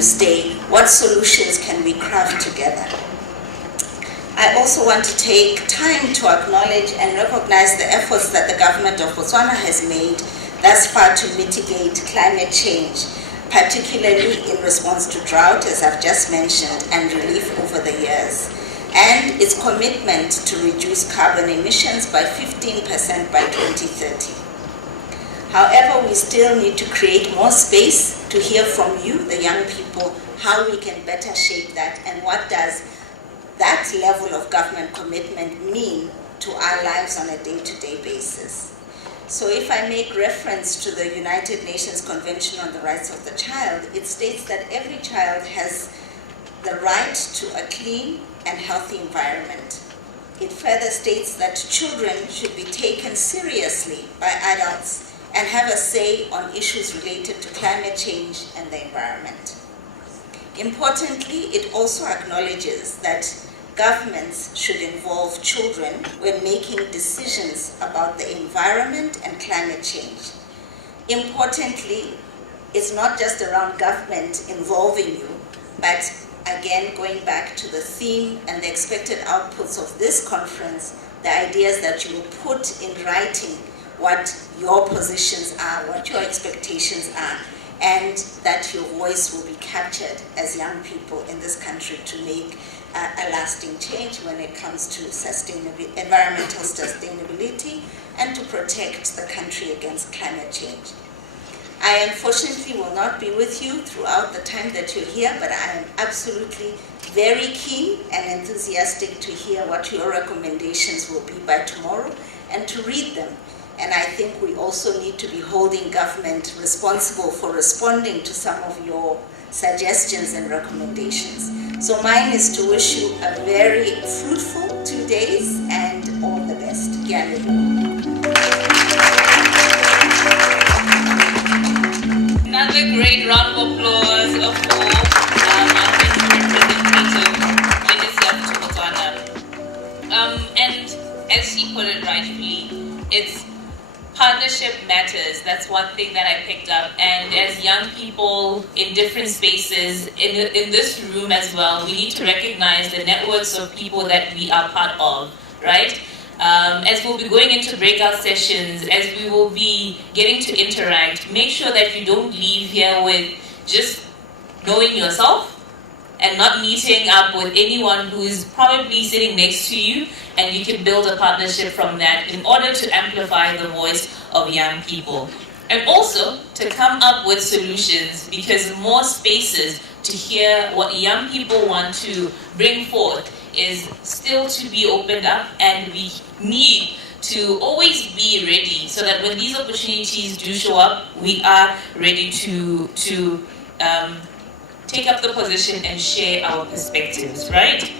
you stay? What solutions can we craft together? I also want to take time to acknowledge and recognize the efforts that the government of Botswana has made thus far to mitigate climate change, particularly in response to drought, as I've just mentioned, and relief over the years, and its commitment to reduce carbon emissions by 15% by 2030. However, we still need to create more space to hear from you, the young people, how we can better shape that and what does that level of government commitment mean to our lives on a day-to-day basis. So if I make reference to the United Nations Convention on the Rights of the Child, it states that every child has the right to a clean and healthy environment. It further states that children should be taken seriously by adults and have a say on issues related to climate change and the environment. Importantly, it also acknowledges that governments should involve children when making decisions about the environment and climate change. Importantly, it's not just around government involving you, but again, going back to the theme and the expected outputs of this conference, the ideas that you will put in writing what your positions are, what your expectations are, and that your voice will be captured as young people in this country to make a lasting change when it comes to environmental sustainability and to protect the country against climate change. I unfortunately will not be with you throughout the time that you're here, but I am absolutely very keen and enthusiastic to hear what your recommendations will be by tomorrow and to read them. And I think we also need to be holding government responsible for responding to some of your suggestions and recommendations. So mine is to wish you a very fruitful 2 days and all the best. Another great round of applause for representative UNICEF to Botswana. And as she put it rightfully, it's partnership matters. That's one thing that I picked up. And as young people in different spaces, in this room as well, we need to recognize the networks of people that we are part of, right? As we'll be going into breakout sessions, as we will be getting to interact, make sure that you don't leave here with just knowing yourself and not meeting up with anyone who is probably sitting next to you, and you can build a partnership from that in order to amplify the voice of young people. And also to come up with solutions, because more spaces to hear what young people want to bring forth is still to be opened up, and we need to always be ready so that when these opportunities do show up, we are ready to take up the position and share our perspectives, right?